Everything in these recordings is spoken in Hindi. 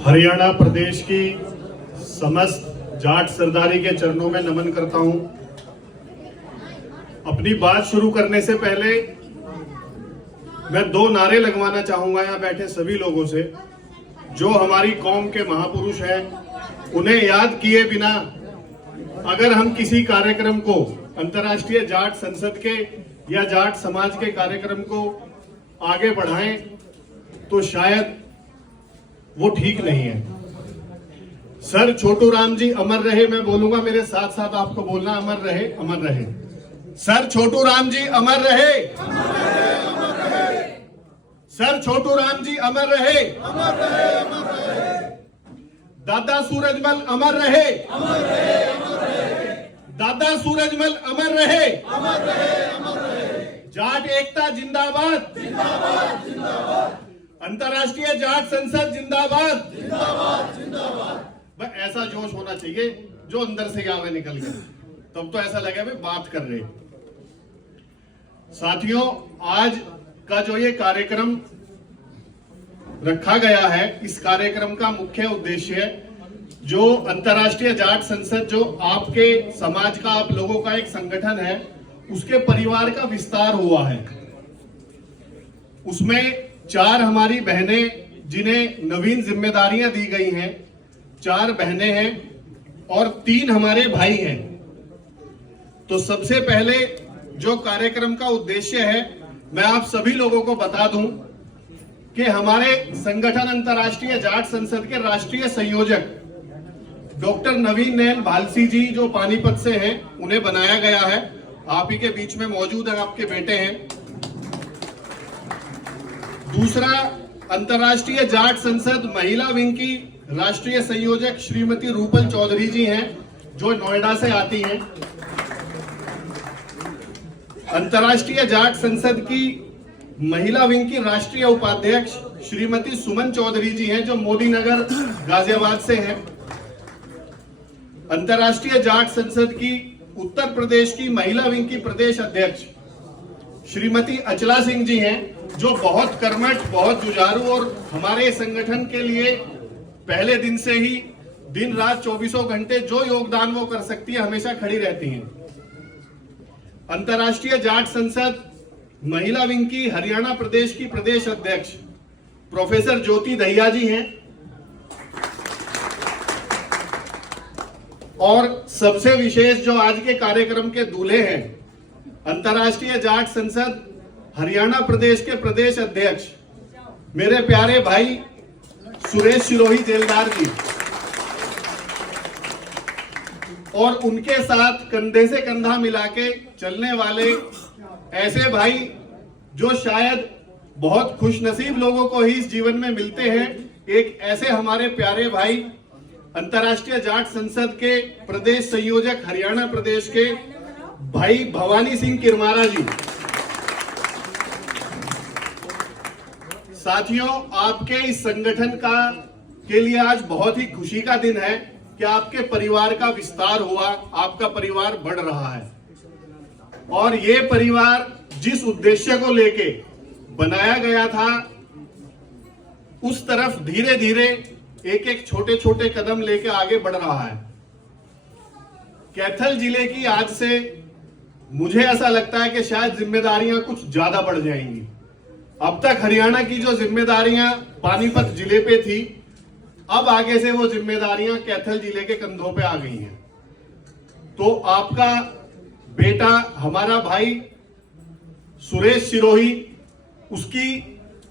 हरियाणा प्रदेश की समस्त जाट सरदारी के चरणों में नमन करता हूं। अपनी बात शुरू करने से पहले मैं दो नारे लगवाना चाहूंगा यहां बैठे सभी लोगों से। जो हमारी कौम के महापुरुष हैं उन्हें याद किए बिना अगर हम किसी कार्यक्रम को, अंतर्राष्ट्रीय जाट संसद के या जाट समाज के कार्यक्रम को आगे बढ़ाएं तो शायद वो ठीक नहीं है। सर छोटू राम जी अमर रहे, मैं बोलूंगा मेरे साथ साथ आपको बोलना, अमर रहे, अमर रहे। सर छोटू राम जी अमर रहे, अमर रहे, अमर रहे। सर छोटू राम जी अमर रहे, अमर रहे, अमर रहे। दादा सूरजमल अमर रहे, अमर रहे, अमर रहे। दादा सूरजमल अमर रहे, अमर रहे, अमर रहे। जाट एकता जिंदाबाद, जिंदाबाद, जिंदाबाद। अंतर्राष्ट्रीय जाट संसद जिंदाबाद, जिंदाबाद, जिंदाबाद। बस ऐसा जोश होना चाहिए जो अंदर से आगे निकल गया, तब तो ऐसा लगे भाई बात कर रहे। साथियों, आज का जो ये कार्यक्रम रखा गया है, इस कार्यक्रम का मुख्य उद्देश्य जो अंतर्राष्ट्रीय जाट संसद, जो आपके समाज का, आप लोगों का एक संगठन है, उसके परिवार का विस्तार हुआ है। उसमें 4 हमारी बहनें जिन्हें नवीन जिम्मेदारियां दी गई हैं, 4 बहनें हैं और 3 हमारे भाई हैं। तो सबसे पहले जो कार्यक्रम का उद्देश्य है, मैं आप सभी लोगों को बता दूं कि हमारे संगठन अंतर्राष्ट्रीय जाट संसद के राष्ट्रीय संयोजक डॉक्टर नवीन नयन भालसी जी, जो पानीपत से हैं, उन्हें बनाया गया है। आप ही के बीच में मौजूद है, आपके बेटे हैं। दूसरा, अंतर्राष्ट्रीय जाट संसद महिला विंग की राष्ट्रीय संयोजक श्रीमती रूपल चौधरी जी हैं, जो नोएडा से आती हैं। अंतर्राष्ट्रीय जाट संसद की महिला विंग की राष्ट्रीय उपाध्यक्ष श्रीमती सुमन चौधरी जी हैं, जो मोदी नगर गाजियाबाद से हैं। अंतर्राष्ट्रीय जाट संसद की उत्तर प्रदेश की महिला विंग की प्रदेश अध्यक्ष श्रीमती अचला सिंह जी हैं, जो बहुत कर्मठ, बहुत जुझारू और हमारे संगठन के लिए पहले दिन से ही दिन रात 24 घंटे जो योगदान वो कर सकती है, हमेशा खड़ी रहती हैं। अंतर्राष्ट्रीय जाट संसद महिला विंग की हरियाणा प्रदेश की प्रदेश अध्यक्ष प्रोफेसर ज्योति दहिया जी हैं। और सबसे विशेष जो आज के कार्यक्रम के दूल्हे हैं, अंतर्राष्ट्रीय जाट संसद हरियाणा प्रदेश के प्रदेश अध्यक्ष मेरे प्यारे भाई सुरेश सिरोही जेलदार जी, और उनके साथ कंधे से कंधा मिला के चलने वाले ऐसे भाई जो शायद बहुत खुशनसीब लोगों को ही इस जीवन में मिलते हैं। एक ऐसे हमारे प्यारे भाई अंतर्राष्ट्रीय जाट संसद के प्रदेश संयोजक हरियाणा प्रदेश के भाई भवानी सिंह किरमारा जी। साथियों, आपके इस संगठन के लिए आज बहुत ही खुशी का दिन है कि आपके परिवार का विस्तार हुआ, आपका परिवार बढ़ रहा है। और ये परिवार जिस उद्देश्य को लेके बनाया गया था, उस तरफ धीरे धीरे एक एक छोटे छोटे कदम लेके आगे बढ़ रहा है। कैथल जिले की आज से मुझे ऐसा लगता है कि शायद जिम्मेदारियां कुछ ज्यादा बढ़ जाएंगी। अब तक हरियाणा की जो जिम्मेदारियां पानीपत जिले पे थी, अब आगे से वो जिम्मेदारियां कैथल जिले के कंधों पे आ गई हैं। तो आपका बेटा, हमारा भाई सुरेश सिरोही, उसकी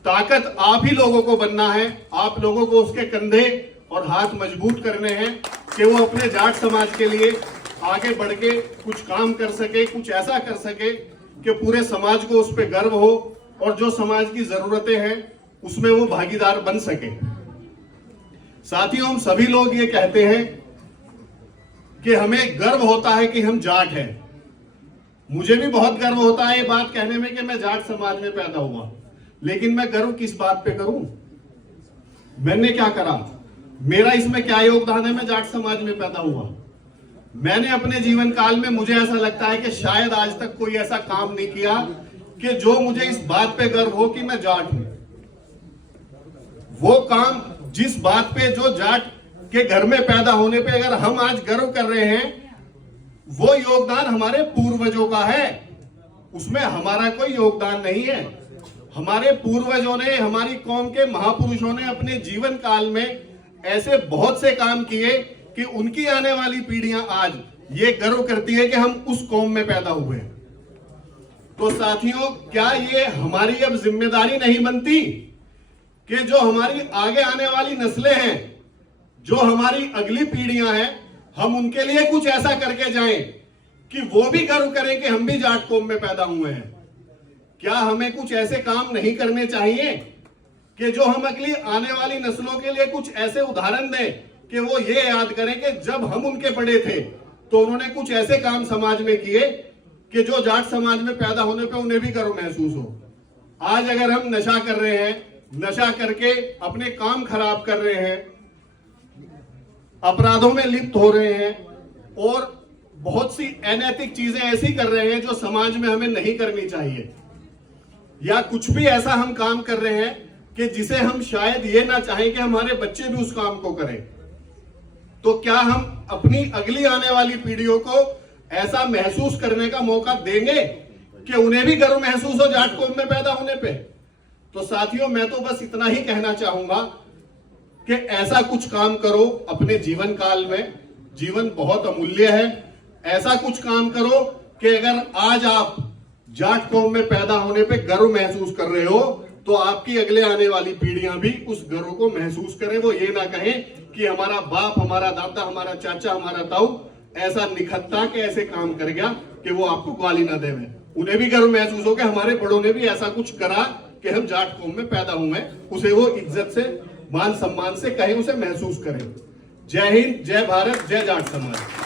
ताकत आप ही लोगों को बनना है। आप लोगों को उसके कंधे और हाथ मजबूत करने हैं कि वो अपने जाट समाज के लिए आगे बढ़ के कुछ काम कर सके, कुछ ऐसा कर सके कि पूरे समाज को उस पर गर्व हो और जो समाज की जरूरतें हैं उसमें वो भागीदार बन सके। साथियों, हम सभी लोग ये कहते हैं कि हमें गर्व होता है कि हम जाट हैं। मुझे भी बहुत गर्व होता है ये बात कहने में कि मैं जाट समाज में पैदा हुआ, लेकिन मैं गर्व किस बात पे करूं? मैंने क्या करा? मेरा इसमें क्या योगदान है? मैं जाट समाज में पैदा हुआ। मैंने अपने जीवन काल में, मुझे ऐसा लगता है कि शायद आज तक कोई ऐसा काम नहीं किया कि जो मुझे इस बात पे गर्व हो कि मैं जाट हूं। वो काम जिस बात पे जो जाट के घर में पैदा होने पे अगर हम आज गर्व कर रहे हैं, वो योगदान हमारे पूर्वजों का है, उसमें हमारा कोई योगदान नहीं है। हमारे पूर्वजों ने, हमारी कौम के महापुरुषों ने अपने जीवन काल में ऐसे बहुत से काम किए कि उनकी आने वाली पीढ़ियां आज ये गर्व करती है कि हम उस कौम में पैदा हुए। तो साथियों, क्या ये हमारी अब जिम्मेदारी नहीं बनती कि जो हमारी आगे आने वाली नस्लें हैं, जो हमारी अगली पीढ़ियां हैं, हम उनके लिए कुछ ऐसा करके जाएं कि वो भी गर्व करें कि हम भी जाट कौम में पैदा हुए हैं। क्या हमें कुछ ऐसे काम नहीं करने चाहिए कि जो हम अगली आने वाली नस्लों के लिए कुछ ऐसे उदाहरण दें कि वो ये याद करें कि जब हम उनके बड़े थे तो उन्होंने कुछ ऐसे काम समाज में किए कि जो जाट समाज में पैदा होने पे उन्हें भी गर्व महसूस हो। आज अगर हम नशा कर रहे हैं, नशा करके अपने काम खराब कर रहे हैं, अपराधों में लिप्त हो रहे हैं और बहुत सी अनैतिक चीजें ऐसी कर रहे हैं जो समाज में हमें नहीं करनी चाहिए, या कुछ भी ऐसा हम काम कर रहे हैं कि जिसे हम शायद ये ना चाहें कि हमारे बच्चे भी उस काम को करें, तो क्या हम अपनी अगली आने वाली पीढ़ियों को ऐसा महसूस करने का मौका देंगे कि उन्हें भी गर्व महसूस हो जाट कौम में पैदा होने पे? तो साथियों, मैं तो बस इतना ही कहना चाहूंगा कि ऐसा कुछ काम करो अपने जीवन काल में। जीवन बहुत अमूल्य है। ऐसा कुछ काम करो कि अगर आज आप जाट कौम में पैदा होने पे गर्व महसूस कर रहे हो तो आपकी अगले आने वाली पीढ़ियां भी उस गर्व को महसूस करें। वो ये ना कहें कि हमारा बाप, हमारा दादा, हमारा चाचा, हमारा ताऊ ऐसा निखत्ता के ऐसे काम कर गया कि वो आपको गाली ना देवे। उन्हें भी गर्व महसूस हो कि हमारे बड़ों ने भी ऐसा कुछ करा कि हम जाट कौम में पैदा हुए, उसे वो इज्जत से, मान सम्मान से कहें, उसे महसूस करें। जय हिंद, जय भारत, जय जाट समाज।